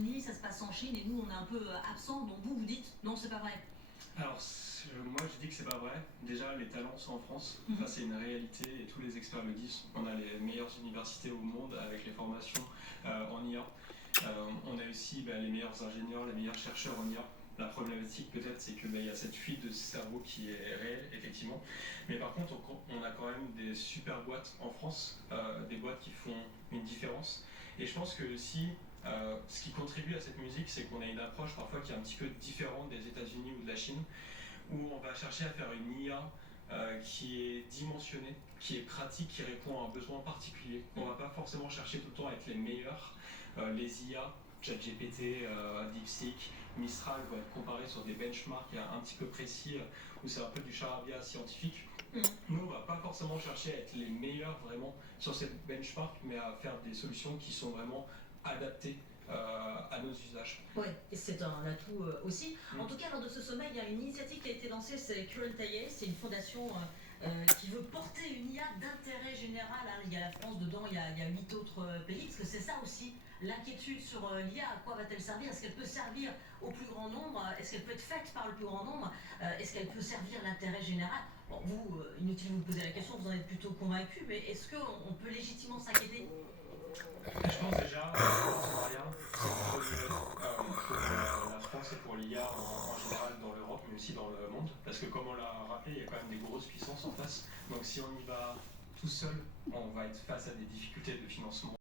États-Unis, ça se passe en Chine, et nous, on est un peu absent. Donc vous dites, non, c'est pas vrai. Alors, moi je dis que c'est pas vrai. Déjà, les talents sont en France. Ça, c'est une réalité et tous les experts le disent. On a les meilleures universités au monde avec les formations en IA. On a aussi les meilleurs ingénieurs, les meilleurs chercheurs en IA. La problématique peut-être c'est qu'il y a cette fuite de cerveau qui est réelle effectivement. Mais par contre on a quand même des super boîtes en France, des boîtes qui font une différence. Et je pense que aussi ce qui contribue à cette musique c'est qu'on a une approche parfois qui est un petit peu différente des États-Unis ou de la Chine, où on va chercher à faire une IA qui est dimensionnée, qui est pratique, qui répond à un besoin particulier. On ne va pas forcément chercher tout le temps à être les meilleurs. Les IA, ChatGPT, DeepSeek, Mistral vont être comparés sur des benchmarks un petit peu précis, où c'est un peu du charabia scientifique. Nous, on ne va pas forcément chercher à être les meilleurs vraiment sur ces benchmarks, mais à faire des solutions qui sont vraiment adaptées à nos usages. Oui, et c'est un atout aussi. En tout cas, lors de ce sommet, il y a une initiative qui a été lancée, c'est Current AI, c'est une fondation qui veut porter une IA d'intérêt général. Hein. Il y a la France dedans, il y a 8 autres pays, parce que c'est ça aussi l'inquiétude sur l'IA. À quoi va-t-elle servir? Est-ce qu'elle peut servir au plus grand nombre? Est-ce qu'elle peut être faite par le plus grand nombre? Est-ce qu'elle peut servir l'intérêt général? Bon, vous, inutile de vous poser la question, vous en êtes plutôt convaincu, mais est-ce qu'on peut légitimement s'inquiéter? Je pense déjà, partenariat, c'est pour la France et pour l'IA en général dans l'Europe, mais aussi dans le monde. Parce que comme on l'a rappelé, il y a quand même des grosses puissances en face. Donc si on y va tout seul, on va être face à des difficultés de financement.